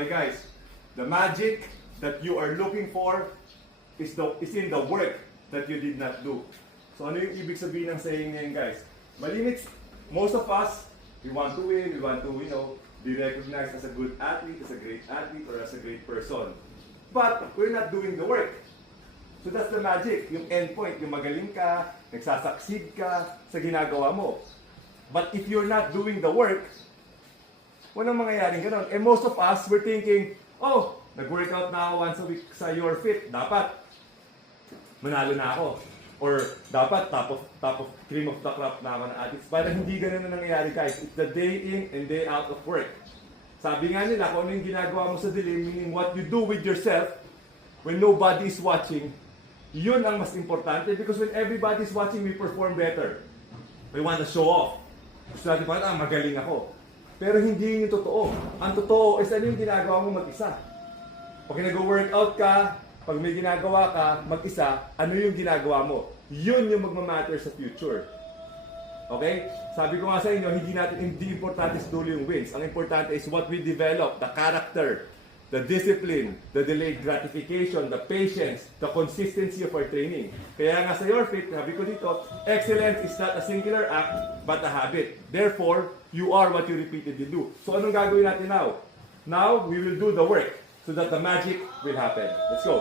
Okay guys, the magic that you are looking for is in the work that you did not do. So ano yung ibig sabihin ng saying ngayon guys? Malimit, most of us, we want to win, we want to, be recognized as a good athlete, as a great athlete, or as a great person. But we're not doing the work. So that's the magic, yung end point, yung magaling ka, nagsasucceed ka sa ginagawa mo. But if you're not doing the work, walang mangyayaring ganun. And most of us, we're thinking, oh, nag-workout na ako once a week sa Your Fit, dapat manalo na ako. Or dapat top of cream of the crop na ako ng athletes. Parang hindi ganun na nangyayari guys. It's the day in and day out of work. Sabi nga nila, kung ano yung ginagawa mo sa dilim, meaning what you do with yourself when nobody is watching, yun ang mas importante because when everybody is watching, we perform better. We want to show off. Gusto natin parang, magaling ako. Pero hindi yun yung totoo. Ang totoo is ano yung ginagawa mo mag-isa. Pag nag-workout ka, pag may ginagawa ka mag-isa, ano yung ginagawa mo? Yun yung magmamatter sa future. Okay? Sabi ko nga sa inyo, hindi importante sa dulo yung wins. Ang importante is what we develop, the character, the discipline, the delayed gratification, the patience, the consistency of our training. Kaya nga sa Your Fit, sabi ko dito, excellence is not a singular act, but a habit. Therefore, you are what you repeatedly do. So anong gagawin natin now? Now, we will do the work so that the magic will happen. Let's go!